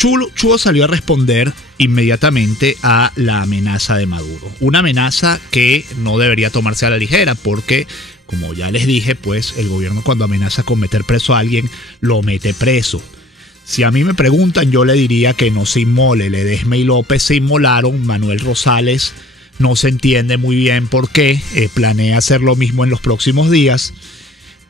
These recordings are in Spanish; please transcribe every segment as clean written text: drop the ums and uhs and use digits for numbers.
Chuo salió a responder inmediatamente a la amenaza de Maduro. Una amenaza que no debería tomarse a la ligera porque, como ya les dije, pues el gobierno cuando amenaza con meter preso a alguien, lo mete preso. Si a mí me preguntan, yo le diría que no se inmole. Ledesma y López se inmolaron. Manuel Rosales no se entiende muy bien por qué. Planea hacer lo mismo en los próximos días.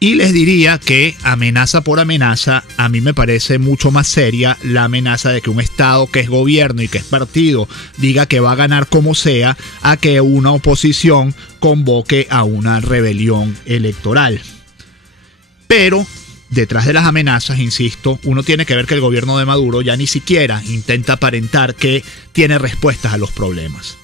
Y les diría que amenaza por amenaza, a mí me parece mucho más seria la amenaza de que un Estado que es gobierno y que es partido diga que va a ganar como sea, a que una oposición convoque a una rebelión electoral. Pero detrás de las amenazas, insisto, uno tiene que ver que el gobierno de Maduro ya ni siquiera intenta aparentar que tiene respuestas a los problemas.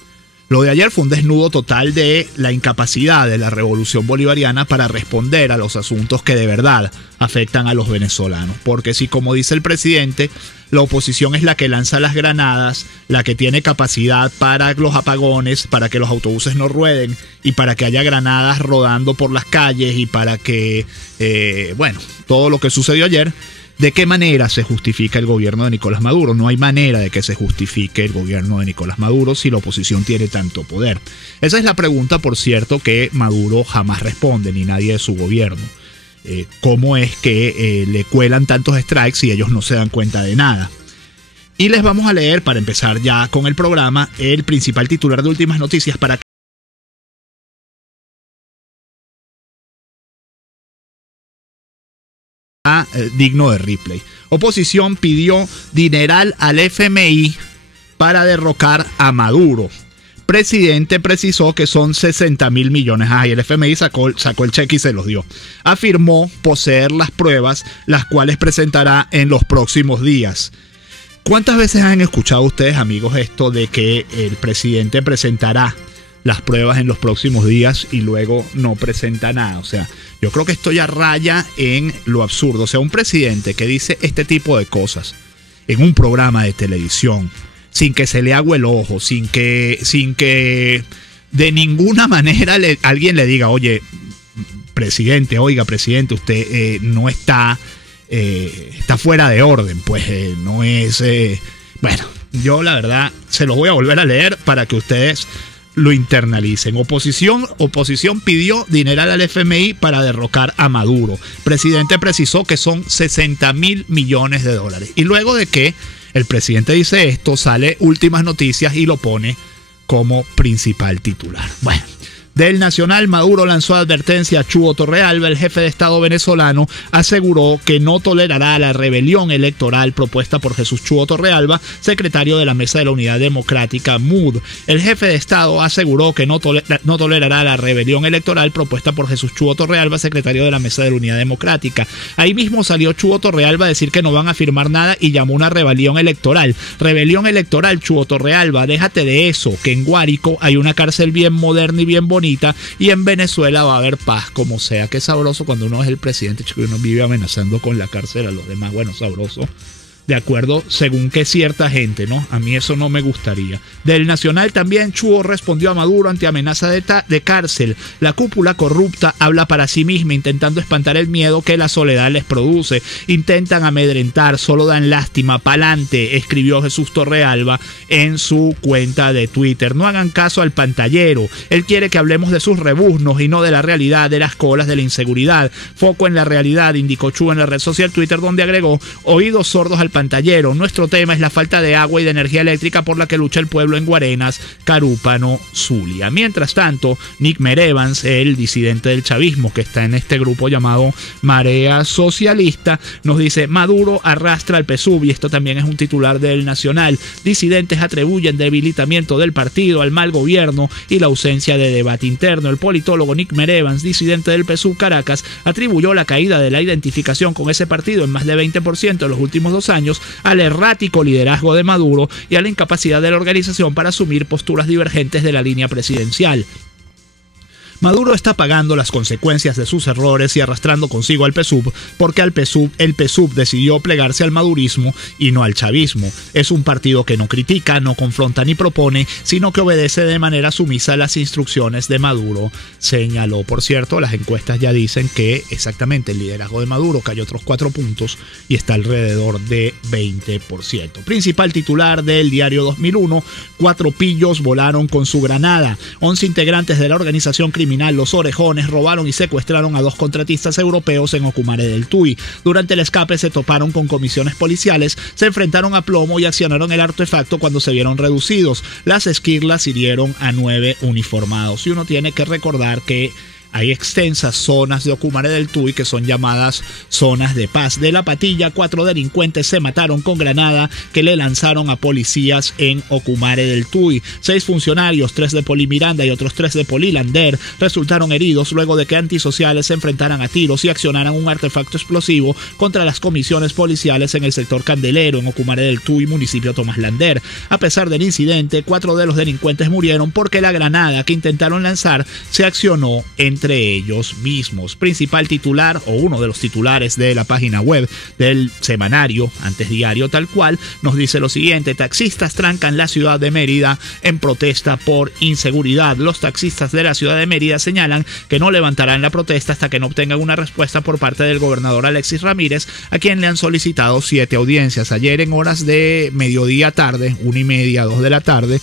Lo de ayer fue un desnudo total de la incapacidad de la revolución bolivariana para responder a los asuntos que de verdad afectan a los venezolanos. Porque si, como dice el presidente, la oposición es la que lanza las granadas, la que tiene capacidad para los apagones, para que los autobuses no rueden y para que haya granadas rodando por las calles y para que, todo lo que sucedió ayer. ¿De qué manera se justifica el gobierno de Nicolás Maduro? No hay manera de que se justifique el gobierno de Nicolás Maduro si la oposición tiene tanto poder. Esa es la pregunta, por cierto, que Maduro jamás responde, ni nadie de su gobierno. ¿Cómo es que le cuelan tantos strikes y ellos no se dan cuenta de nada? Y les vamos a leer, para empezar ya con el programa, el principal titular de Últimas Noticias para digno de replay. Oposición pidió dineral al FMI para derrocar a Maduro. Presidente precisó que son 60.000 millones. Y el FMI sacó el cheque y se los dio. Afirmó poseer las pruebas, las cuales presentará en los próximos días. ¿Cuántas veces han escuchado ustedes, amigos, esto de que el presidente presentará las pruebas en los próximos días y luego no presenta nada? O sea, yo creo que esto ya raya en lo absurdo. O sea, un presidente que dice este tipo de cosas en un programa de televisión, sin que se le agüe el ojo, sin que de ninguna manera alguien le diga, oye, presidente, usted no está fuera de orden, pues no es... yo la verdad se los voy a volver a leer para que ustedes lo internalicen. Oposición pidió dineral al FMI para derrocar a Maduro. Presidente precisó que son 60.000 millones de dólares. Y luego de que el presidente dice esto, sale Últimas Noticias y lo pone como principal titular. Bueno, del Nacional, Maduro lanzó advertencia a Chuo Torrealba. El jefe de Estado venezolano aseguró que no tolerará la rebelión electoral propuesta por Jesús Chuo Torrealba, secretario de la Mesa de la Unidad Democrática, MUD. El jefe de Estado aseguró que no tolerará la rebelión electoral propuesta por Jesús Chuo Torrealba, secretario de la Mesa de la Unidad Democrática. Ahí mismo salió Chuo Torrealba a decir que no van a firmar nada y llamó una rebelión electoral. Rebelión electoral, Chuo Torrealba, déjate de eso, que en Guárico hay una cárcel bien moderna y bien bonita y en Venezuela va a haber paz como sea. Qué sabroso cuando uno es el presidente, chico, y uno vive amenazando con la cárcel a los demás. Bueno, sabroso. De acuerdo, según que cierta gente, ¿no? A mí eso no me gustaría. Del Nacional también, Chuo respondió a Maduro ante amenaza de cárcel. La cúpula corrupta habla para sí misma, intentando espantar el miedo que la soledad les produce. Intentan amedrentar, solo dan lástima. Pa'lante, escribió Jesús Torrealba en su cuenta de Twitter. No hagan caso al pantallero. Él quiere que hablemos de sus rebuznos y no de la realidad, de las colas, de la inseguridad. Foco en la realidad, indicó Chuo en la red social Twitter, donde agregó: oídos sordos al pantallero. Nuestro tema es la falta de agua y de energía eléctrica por la que lucha el pueblo en Guarenas, Carúpano, Zulia. Mientras tanto, Nick Merevans, el disidente del chavismo que está en este grupo llamado Marea Socialista, nos dice: Maduro arrastra al PSUV, y esto también es un titular del Nacional. Disidentes atribuyen debilitamiento del partido al mal gobierno y la ausencia de debate interno. El politólogo Nick Merevans, disidente del PSUV Caracas, atribuyó la caída de la identificación con ese partido en más de 20% en los últimos 2 años al errático liderazgo de Maduro y a la incapacidad de la organización para asumir posturas divergentes de la línea presidencial. Maduro está pagando las consecuencias de sus errores y arrastrando consigo al PSUV porque el PSUV decidió plegarse al madurismo y no al chavismo. Es un partido que no critica, no confronta ni propone, sino que obedece de manera sumisa las instrucciones de Maduro, señaló. Por cierto, las encuestas ya dicen que exactamente el liderazgo de Maduro cayó otros 4 puntos y está alrededor de 20%. Principal titular del diario 2001, 4 pillos volaron con su granada. 11 integrantes de la organización criminal Los Orejones robaron y secuestraron a 2 contratistas europeos en Ocumare del Tuy. Durante el escape se toparon con comisiones policiales, se enfrentaron a plomo y accionaron el artefacto cuando se vieron reducidos. Las esquirlas hirieron a 9 uniformados. Y uno tiene que recordar que hay extensas zonas de Ocumare del Tuy que son llamadas zonas de paz. De la patilla, 4 delincuentes se mataron con granada que le lanzaron a policías en Ocumare del Tuy. 6 funcionarios, 3 de Polimiranda y otros 3 de Polilander, resultaron heridos luego de que antisociales se enfrentaran a tiros y accionaran un artefacto explosivo contra las comisiones policiales en el sector Candelero, en Ocumare del Tuy, municipio Tomás Lander. A pesar del incidente, 4 de los delincuentes murieron porque la granada que intentaron lanzar se accionó entre ellos mismos. Principal titular, o uno de los titulares de la página web del semanario, antes diario tal cual, nos dice lo siguiente: taxistas trancan la ciudad de Mérida en protesta por inseguridad. Los taxistas de la ciudad de Mérida señalan que no levantarán la protesta hasta que no obtengan una respuesta por parte del gobernador Alexis Ramírez, a quien le han solicitado 7 audiencias. Ayer en horas de mediodía tarde, 1:30, 2 de la tarde,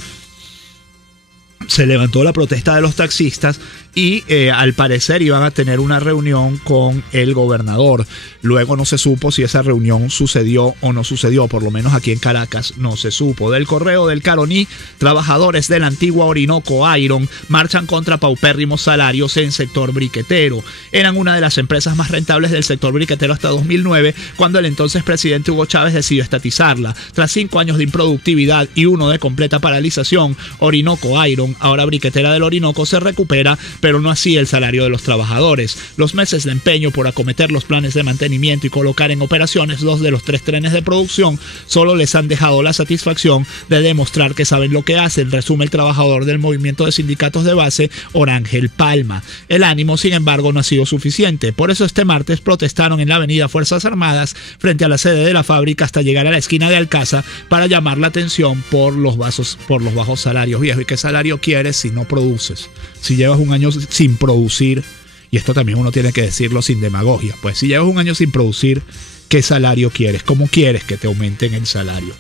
se levantó la protesta de los taxistas y al parecer iban a tener una reunión con el gobernador. Luego no se supo si esa reunión sucedió o no sucedió, por lo menos aquí en Caracas no se supo. Del Correo del Caroní, trabajadores de la antigua Orinoco Iron marchan contra paupérrimos salarios en sector briquetero. Eran una de las empresas más rentables del sector briquetero hasta 2009, cuando el entonces presidente Hugo Chávez decidió estatizarla. Tras 5 años de improductividad y 1 de completa paralización, Orinoco Iron, ahora briquetera del Orinoco, se recupera, pero no así el salario de los trabajadores. Los meses de empeño por acometer los planes de mantenimiento y colocar en operaciones 2 de los 3 trenes de producción solo les han dejado la satisfacción de demostrar que saben lo que hacen, resume el trabajador del movimiento de sindicatos de base Orángel Palma. El ánimo, sin embargo, no ha sido suficiente. Por eso este martes protestaron en la avenida Fuerzas Armadas frente a la sede de la fábrica hasta llegar a la esquina de Alcázar para llamar la atención por los bajos salarios. Viejo, ¿y qué salario quieres si no produces? Si llevas un año sin producir, y esto también uno tiene que decirlo sin demagogia, pues si llevas un año sin producir, ¿qué salario quieres? ¿Cómo quieres que te aumenten el salario?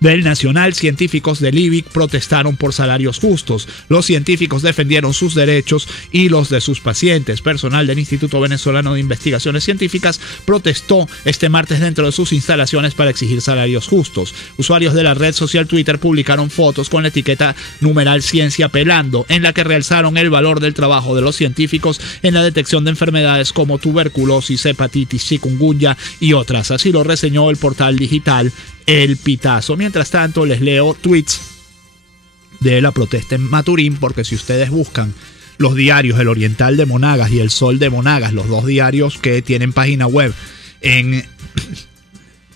Del Nacional, científicos del IBIC protestaron por salarios justos. Los científicos defendieron sus derechos y los de sus pacientes. Personal del Instituto Venezolano de Investigaciones Científicas protestó este martes dentro de sus instalaciones para exigir salarios justos. Usuarios de la red social Twitter publicaron fotos con la etiqueta numeral Ciencia Pelando, en la que realzaron el valor del trabajo de los científicos en la detección de enfermedades como tuberculosis, hepatitis, chikungunya y otras. Así lo reseñó el portal digital El Pitazo. Mientras tanto, les leo tweets de la protesta en Maturín, porque si ustedes buscan los diarios El Oriental de Monagas y El Sol de Monagas, los 2 diarios que tienen página web en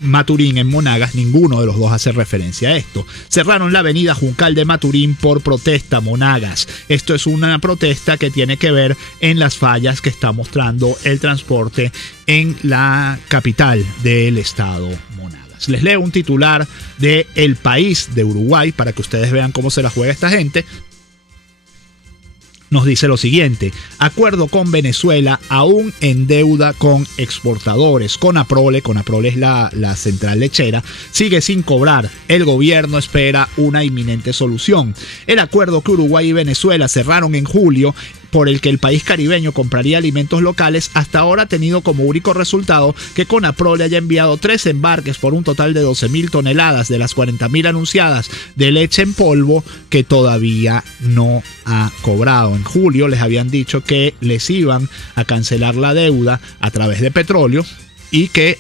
Maturín, en Monagas, ninguno de los 2 hace referencia a esto. Cerraron la avenida Juncal de Maturín por protesta Monagas. Esto es una protesta que tiene que ver en las fallas que está mostrando el transporte en la capital del estado, Monagas. Les leo un titular de El País de Uruguay para que ustedes vean cómo se la juega esta gente. Nos dice lo siguiente: acuerdo con Venezuela aún en deuda con exportadores. Conaprole es la central lechera, sigue sin cobrar. El gobierno espera una inminente solución. El acuerdo que Uruguay y Venezuela cerraron en julio, por el que el país caribeño compraría alimentos locales, hasta ahora ha tenido como único resultado que Conaprole haya enviado 3 embarques por un total de 12.000 toneladas de las 40.000 anunciadas de leche en polvo que todavía no ha cobrado. En julio les habían dicho que les iban a cancelar la deuda a través de petróleo y que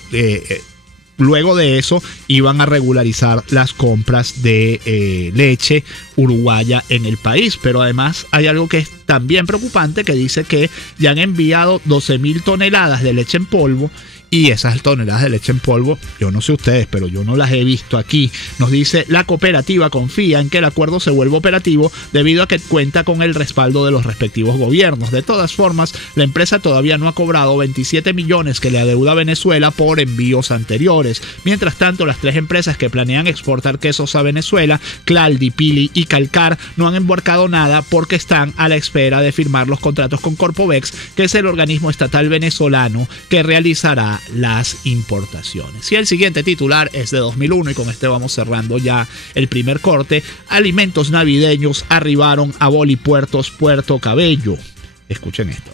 luego de eso iban a regularizar las compras de leche uruguaya en el país. Pero además hay algo que es también preocupante, que dice que ya han enviado 12.000 toneladas de leche en polvo Y esas toneladas de leche en polvo, yo no sé ustedes, pero yo no las he visto aquí. Nos dice, la cooperativa confía en que el acuerdo se vuelva operativo debido a que cuenta con el respaldo de los respectivos gobiernos. De todas formas, la empresa todavía no ha cobrado 27 millones que le adeuda a Venezuela por envíos anteriores. Mientras tanto, las tres empresas que planean exportar quesos a Venezuela, Claldi, Pili y Calcar, no han embarcado nada porque están a la espera de firmar los contratos con Corpovex, que es el organismo estatal venezolano que realizará las importaciones. Y el siguiente titular es de 2001 y con este vamos cerrando ya el primer corte. Alimentos navideños arribaron a Bolipuertos Puerto Cabello. Escuchen esto.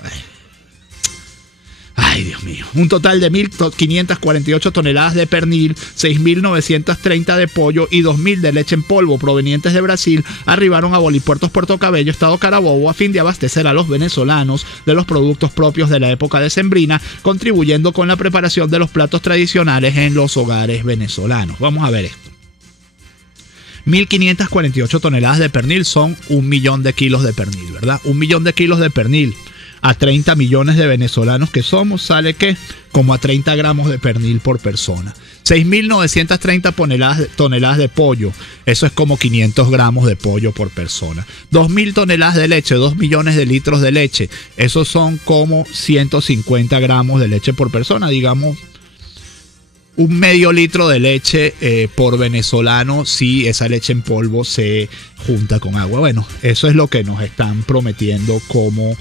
Ay, Dios mío. Un total de 1.548 toneladas de pernil, 6.930 de pollo y 2.000 de leche en polvo provenientes de Brasil arribaron a Bolipuertos Puerto Cabello, Estado Carabobo, a fin de abastecer a los venezolanos de los productos propios de la época decembrina, contribuyendo con la preparación de los platos tradicionales en los hogares venezolanos. Vamos a ver esto. 1.548 toneladas de pernil son 1 millón de kilos de pernil, ¿verdad? 1 millón de kilos de pernil. A 30 millones de venezolanos que somos, sale que como a 30 gramos de pernil por persona. 6.930 toneladas de pollo, eso es como 500 gramos de pollo por persona. 2.000 toneladas de leche, 2 millones de litros de leche, esos son como 150 gramos de leche por persona, digamos. Un medio litro de leche por venezolano si esa leche en polvo se junta con agua. Bueno, eso es lo que nos están prometiendo como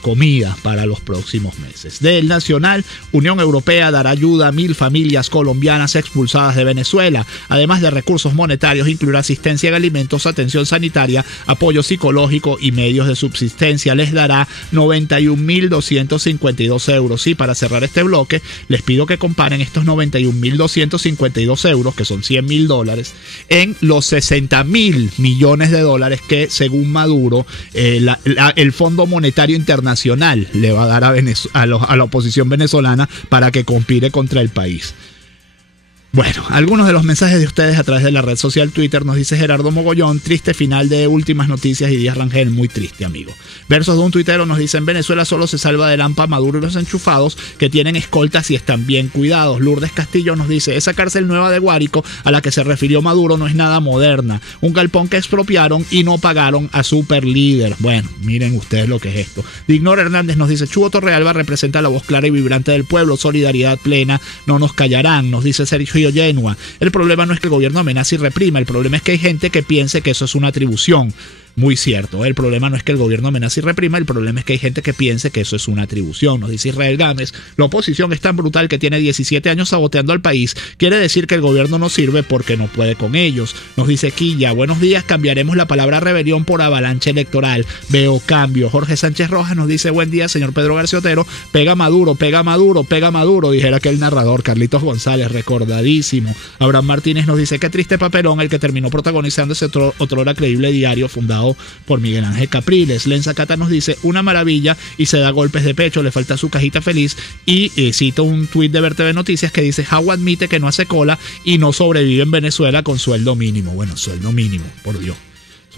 comida para los próximos meses. Del Nacional, Unión Europea dará ayuda a 1.000 familias colombianas expulsadas de Venezuela. Además de recursos monetarios, incluirá asistencia en alimentos, atención sanitaria, apoyo psicológico y medios de subsistencia. Les dará 91.252 euros. Y para cerrar este bloque, les pido que comparen estos 91.252 euros, que son $100.000, en los 60.000 millones de dólares que, según Maduro, el Fondo Monetario Internacional le va a dar a la oposición venezolana para que conspire contra el país. Bueno, algunos de los mensajes de ustedes a través de la red social Twitter. Nos dice Gerardo Mogollón, triste final de Últimas Noticias y Díaz Rangel, muy triste, amigo. Versos de un tuitero nos dice, en Venezuela solo se salva de Lampa, Maduro y los enchufados que tienen escoltas y están bien cuidados. Lourdes Castillo nos dice, esa cárcel nueva de Guárico a la que se refirió Maduro no es nada moderna. Un galpón que expropiaron y no pagaron a super líder. Bueno, miren ustedes lo que es esto. Dignor Hernández nos dice, Chugo Torrealba representa la voz clara y vibrante del pueblo, solidaridad plena, no nos callarán. Nos dice Sergio Genua, el problema no es que el gobierno amenace y reprima, el problema es que hay gente que piense que eso es una atribución. Muy cierto, el problema no es que el gobierno amenace y reprima, el problema es que hay gente que piense que eso es una atribución. Nos dice Israel Gámez, la oposición es tan brutal que tiene 17 años saboteando al país, quiere decir que el gobierno no sirve porque no puede con ellos. Nos dice Quilla, buenos días, cambiaremos la palabra rebelión por avalancha electoral, veo cambio. Jorge Sánchez Rojas nos dice, buen día señor Pedro García Otero, pega Maduro, pega Maduro, pega Maduro, dijera aquel narrador. Carlitos González, recordadísimo. Abraham Martínez nos dice, qué triste papelón el que terminó protagonizando ese otrora creíble diario fundado por Miguel Ángel Capriles. Lenza Cata nos dice, una maravilla y se da golpes de pecho, le falta su cajita feliz. Y cito un tuit de VerTV Noticias que dice, Jau admite que no hace cola y no sobrevive en Venezuela con sueldo mínimo. Bueno, sueldo mínimo, por Dios.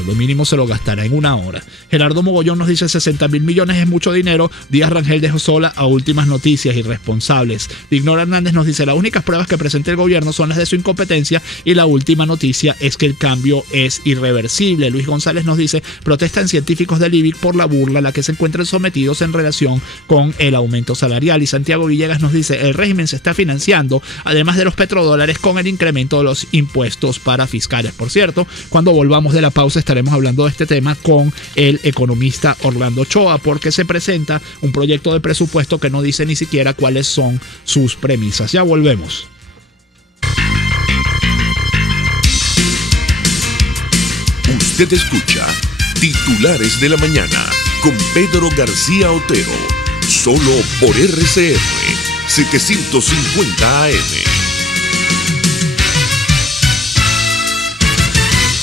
Lo mínimo se lo gastará en una hora. Gerardo Mogollón nos dice 60.000 millones es mucho dinero. Díaz Rangel dejó sola a Últimas Noticias, irresponsables. Dignor Hernández nos dice las únicas pruebas que presenta el gobierno son las de su incompetencia y la última noticia es que el cambio es irreversible. Luis González nos dice protestan científicos del IBIC por la burla a la que se encuentran sometidos en relación con el aumento salarial. Y Santiago Villegas nos dice el régimen se está financiando además de los petrodólares con el incremento de los impuestos para fiscales. Por cierto, cuando volvamos de la pausa estaremos hablando de este tema con el economista Orlando Ochoa, porque se presenta un proyecto de presupuesto que no dice ni siquiera cuáles son sus premisas. Ya volvemos. Usted escucha Titulares de la Mañana con Pedro García Otero, solo por RCR 750 AM.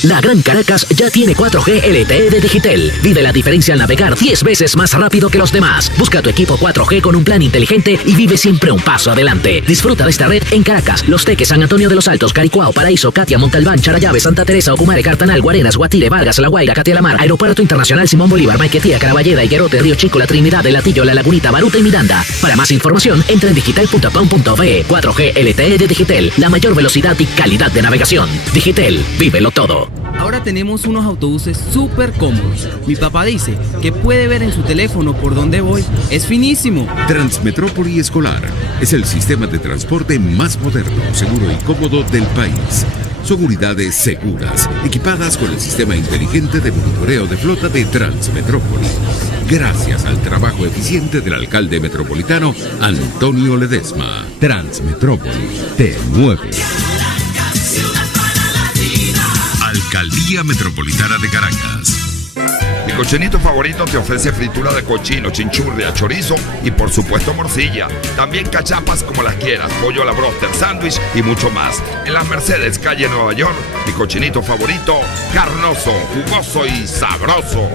La Gran Caracas ya tiene 4G LTE de Digitel. Vive la diferencia al navegar 10 veces más rápido que los demás. Busca tu equipo 4G con un plan inteligente y vive siempre un paso adelante. Disfruta de esta red en Caracas, Los Teques, San Antonio de los Altos, Caricuao, Paraíso, Catia, Montalbán, Charallave, Santa Teresa, Ocumare, Cartanal, Guarenas, Guatire, Vargas, La Guaira, Catia-La-Mar, Aeropuerto Internacional Simón Bolívar, Maiquetía, Caraballeda, Higuerote, Río Chico, La Trinidad, El Latillo, La Lagunita, Baruta y Miranda. Para más información, entra en digital.com.be. 4G LTE de Digitel, la mayor velocidad y calidad de navegación. Digitel, vívelo todo. Ahora tenemos unos autobuses súper cómodos. Mi papá dice que puede ver en su teléfono por dónde voy. Es finísimo. Transmetrópoli Escolar es el sistema de transporte más moderno, seguro y cómodo del país. Son unidades seguras, equipadas con el sistema inteligente de monitoreo de flota de Transmetrópoli. Gracias al trabajo eficiente del alcalde metropolitano Antonio Ledesma. Transmetrópoli te mueve. Alcaldía Metropolitana de Caracas. Mi cochinito favorito te ofrece fritura de cochino, chinchurria, chorizo y por supuesto morcilla. También cachapas como las quieras, pollo a la broster, sándwich y mucho más. En las Mercedes, calle Nueva York, mi cochinito favorito, carnoso, jugoso y sabroso.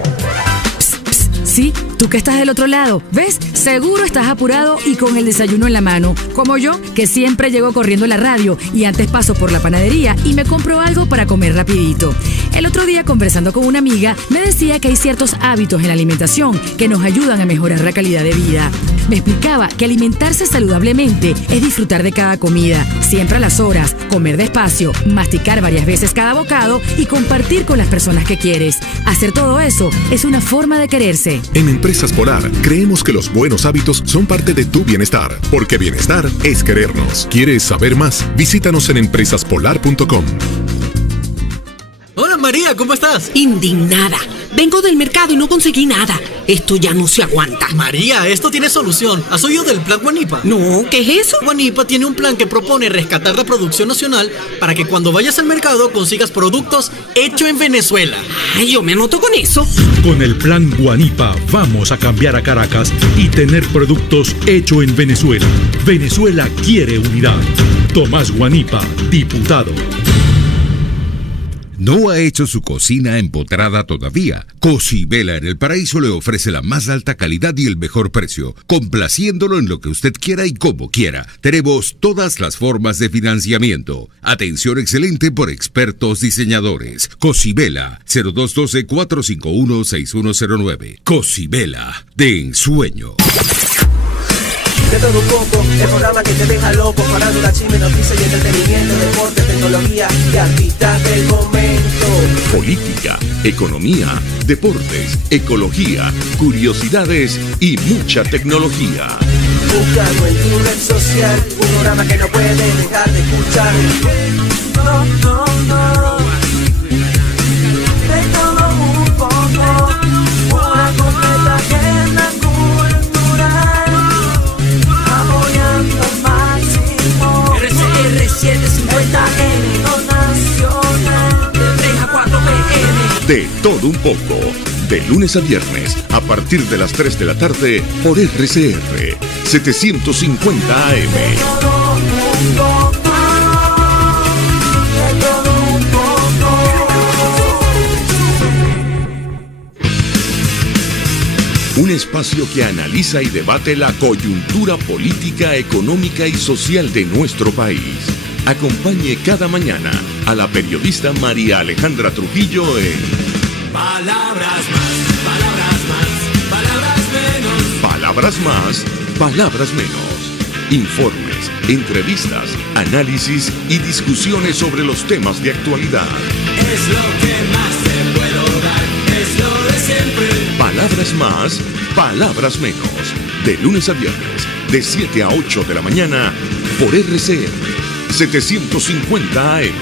Sí, tú que estás del otro lado, ¿ves? Seguro estás apurado y con el desayuno en la mano. Como yo, que siempre llego corriendo a la radio y antes paso por la panadería y me compro algo para comer rapidito. El otro día, conversando con una amiga, me decía que hay ciertos hábitos en la alimentación que nos ayudan a mejorar la calidad de vida. Me explicaba que alimentarse saludablemente es disfrutar de cada comida, siempre a las horas, comer despacio, masticar varias veces cada bocado y compartir con las personas que quieres. Hacer todo eso es una forma de quererse. En Empresas Polar, creemos que los buenos hábitos son parte de tu bienestar, porque bienestar es querernos. ¿Quieres saber más? Visítanos en empresaspolar.com. Hola María, ¿cómo estás? Indignada. Vengo del mercado y no conseguí nada. Esto ya no se aguanta. María, esto tiene solución. ¿Has oído del plan Guanipa? No, ¿qué es eso? Guanipa tiene un plan que propone rescatar la producción nacional para que cuando vayas al mercado consigas productos hechos en Venezuela. Ay, yo me anoto con eso. Con el plan Guanipa vamos a cambiar a Caracas y tener productos hechos en Venezuela. Venezuela quiere unidad. Tomás Guanipa, diputado. ¿No ha hecho su cocina empotrada todavía? Cocibela en el Paraíso le ofrece la más alta calidad y el mejor precio, complaciéndolo en lo que usted quiera y como quiera. Tenemos todas las formas de financiamiento. Atención excelente por expertos diseñadores. Cocibela, 0212-451-6109. Cocibela, de ensueño. De todo un poco, el programa que te deja loco, farándula, chisme, noticias y entretenimiento, deporte, tecnología y artistas del momento. Política, economía, deportes, ecología, curiosidades y mucha tecnología. Búscalo en tu red social, un programa que no puedes dejar de escuchar. No, no, no. De todo un poco, una completa agenda cultural. Apoyando al máximo RCR 750M Nacional de 3 a 4 PM. De todo un poco, de lunes a viernes, a partir de las 3 de la tarde, por RCR 750 AM. De todo un poco, de todo un poco. Un espacio que analiza y debate la coyuntura política, económica y social de nuestro país. Acompañe cada mañana a la periodista María Alejandra Trujillo en Palabras más, palabras más, palabras menos. Palabras más, palabras menos. Informes, entrevistas, análisis y discusiones sobre los temas de actualidad. Es lo que más te puedo dar, es lo de siempre. Palabras más, palabras menos. De lunes a viernes, de 7 a 8 de la mañana, por RCR 750 AM.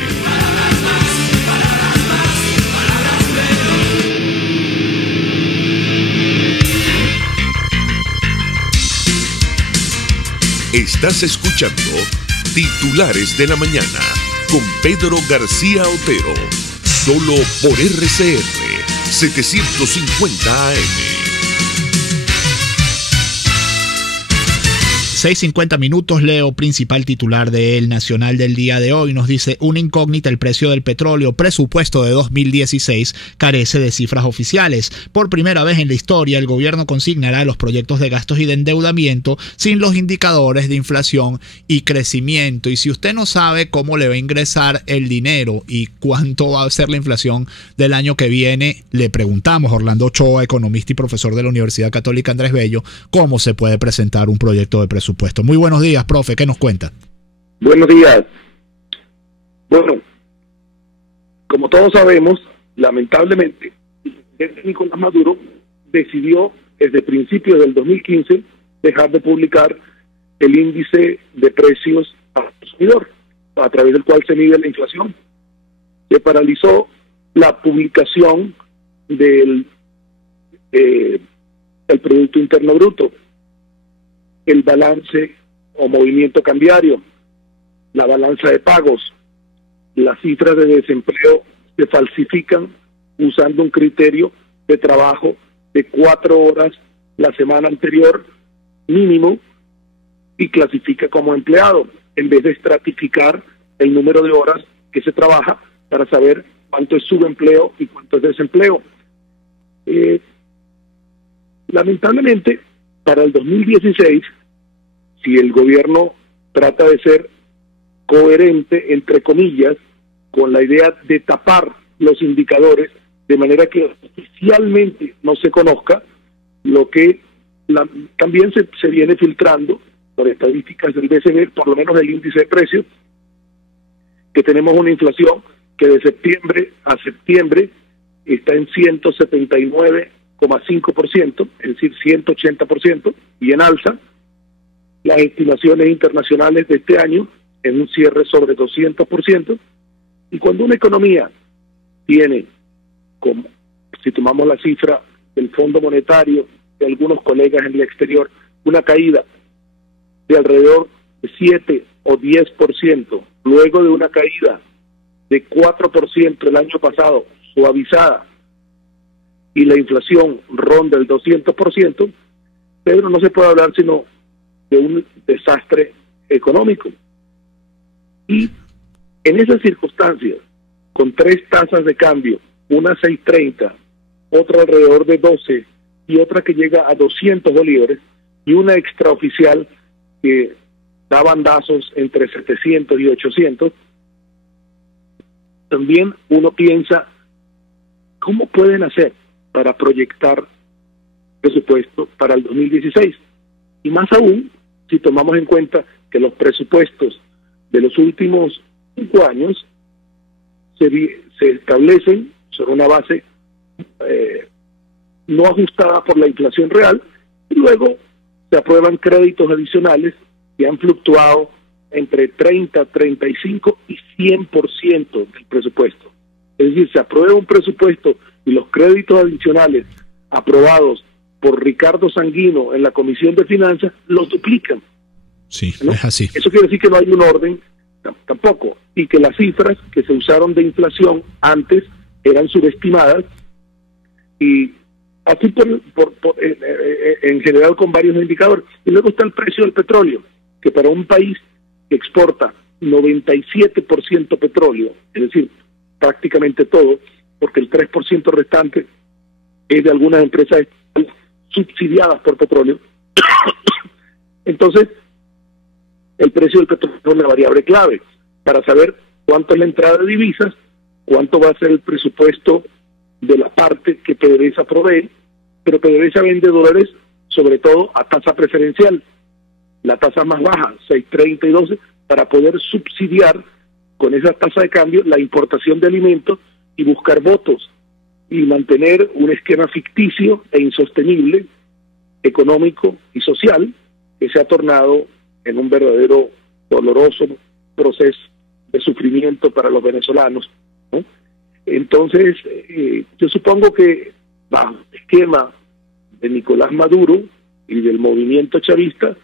Estás escuchando Titulares de la Mañana con Pedro García Otero, solo por RCR 750 AM. 6:50 minutos, Leo, principal titular de El Nacional del día de hoy, nos dice: una incógnita, el precio del petróleo, presupuesto de 2016 carece de cifras oficiales. Por primera vez en la historia, el gobierno consignará los proyectos de gastos y de endeudamiento sin los indicadores de inflación y crecimiento. Y si usted no sabe cómo le va a ingresar el dinero y cuánto va a ser la inflación del año que viene, le preguntamos a Orlando Ochoa, economista y profesor de la Universidad Católica Andrés Bello, cómo se puede presentar un proyecto de presupuesto. Muy buenos días, profe, ¿qué nos cuenta? Buenos días. Bueno, como todos sabemos, lamentablemente, Nicolás Maduro decidió desde principios del 2015 dejar de publicar el índice de precios al consumidor, a través del cual se mide la inflación. Se paralizó la publicación del el Producto Interno Bruto, el balance o movimiento cambiario, la balanza de pagos. Las cifras de desempleo se falsifican usando un criterio de trabajo de 4 horas la semana anterior mínimo y clasifica como empleado, en vez de estratificar el número de horas que se trabaja para saber cuánto es subempleo y cuánto es desempleo. Lamentablemente, para el 2016, si el gobierno trata de ser coherente, entre comillas, con la idea de tapar los indicadores de manera que oficialmente no se conozca lo que también se viene filtrando por estadísticas del BCB, por lo menos del índice de precios, que tenemos una inflación que de septiembre a septiembre está en 179,5%, es decir, 180%, y en alza. Las estimaciones internacionales de este año en un cierre sobre 200%, y cuando una economía tiene, como si tomamos la cifra del Fondo Monetario, de algunos colegas en el exterior, una caída de alrededor de 7 o 10%, luego de una caída de 4% el año pasado, suavizada, y la inflación ronda el 200%, Pedro, no se puede hablar sino de un desastre económico. Y en esas circunstancias, con 3 tasas de cambio, una 6.30, otra alrededor de 12 y otra que llega a 200 bolívares, y una extraoficial que da bandazos entre 700 y 800, también uno piensa, ¿cómo pueden hacer para proyectar presupuesto para el 2016? Y más aún, si tomamos en cuenta que los presupuestos de los últimos 5 años se establecen sobre una base no ajustada por la inflación real, y luego se aprueban créditos adicionales que han fluctuado entre 30, 35 y 100% del presupuesto. Es decir, se aprueba un presupuesto y los créditos adicionales aprobados por Ricardo Sanguino en la Comisión de Finanzas los duplican. Sí, ¿no? Es así. Eso quiere decir que no hay un orden tampoco, y que las cifras que se usaron de inflación antes eran subestimadas, y así en general con varios indicadores. Y luego está el precio del petróleo, que para un país que exporta 97% petróleo, es decir, prácticamente todo, porque el 3% restante es de algunas empresas subsidiadas por petróleo, entonces el precio del petróleo es la variable clave para saber cuánto es la entrada de divisas, cuánto va a ser el presupuesto de la parte que PDVSA provee, pero PDVSA vende dólares sobre todo a tasa preferencial, la tasa más baja, 6.30 y 12, para poder subsidiar con esa tasa de cambio la importación de alimentos y buscar votos y mantener un esquema ficticio e insostenible, económico y social, que se ha tornado en un verdadero doloroso proceso de sufrimiento para los venezolanos, ¿no? Entonces, yo supongo que bajo el esquema de Nicolás Maduro y del movimiento chavista,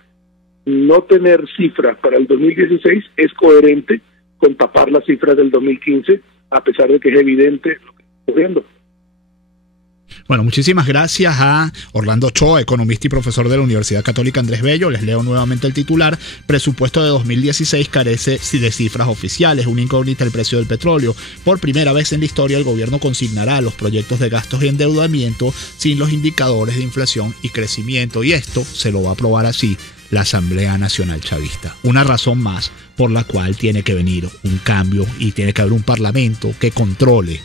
no tener cifras para el 2016 es coherente con tapar las cifras del 2015, a pesar de que es evidente lo que está ocurriendo. Bueno, muchísimas gracias a Orlando Cho, economista y profesor de la Universidad Católica Andrés Bello. Les leo nuevamente el titular. Presupuesto de 2016 carece de cifras oficiales. Una incógnita el precio del petróleo. Por primera vez en la historia, el gobierno consignará los proyectos de gastos y endeudamiento sin los indicadores de inflación y crecimiento. Y esto se lo va a aprobar así la Asamblea Nacional Chavista. Una razón más por la cual tiene que venir un cambio y tiene que haber un parlamento que controle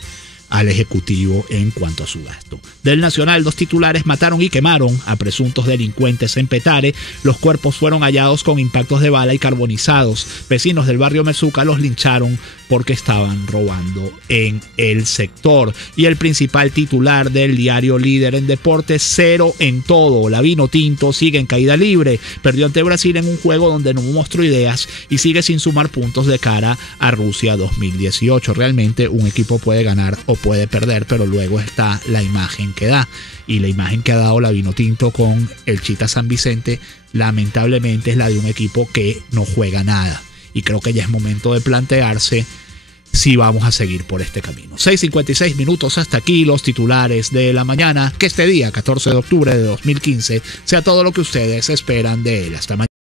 al Ejecutivo en cuanto a su gasto. Del Nacional, 2 titulares: mataron y quemaron a presuntos delincuentes en Petare. Los cuerpos fueron hallados con impactos de bala y carbonizados. Vecinos del barrio Mezuca los lincharon porque estaban robando en el sector. Y el principal titular del diario Líder en deportes: 0 en todo. La Vinotinto sigue en caída libre. Perdió ante Brasil en un juego donde no mostró ideas y sigue sin sumar puntos de cara a Rusia 2018. Realmente un equipo puede ganar o puede perder, pero luego está la imagen que da. Y la imagen que ha dado la Vinotinto con el Chita San Vicente, lamentablemente, es la de un equipo que no juega nada. Y creo que ya es momento de plantearse si vamos a seguir por este camino. 6:56 minutos, hasta aquí los titulares de la mañana. Que este día, 14 de octubre de 2015, sea todo lo que ustedes esperan de él. Hasta mañana.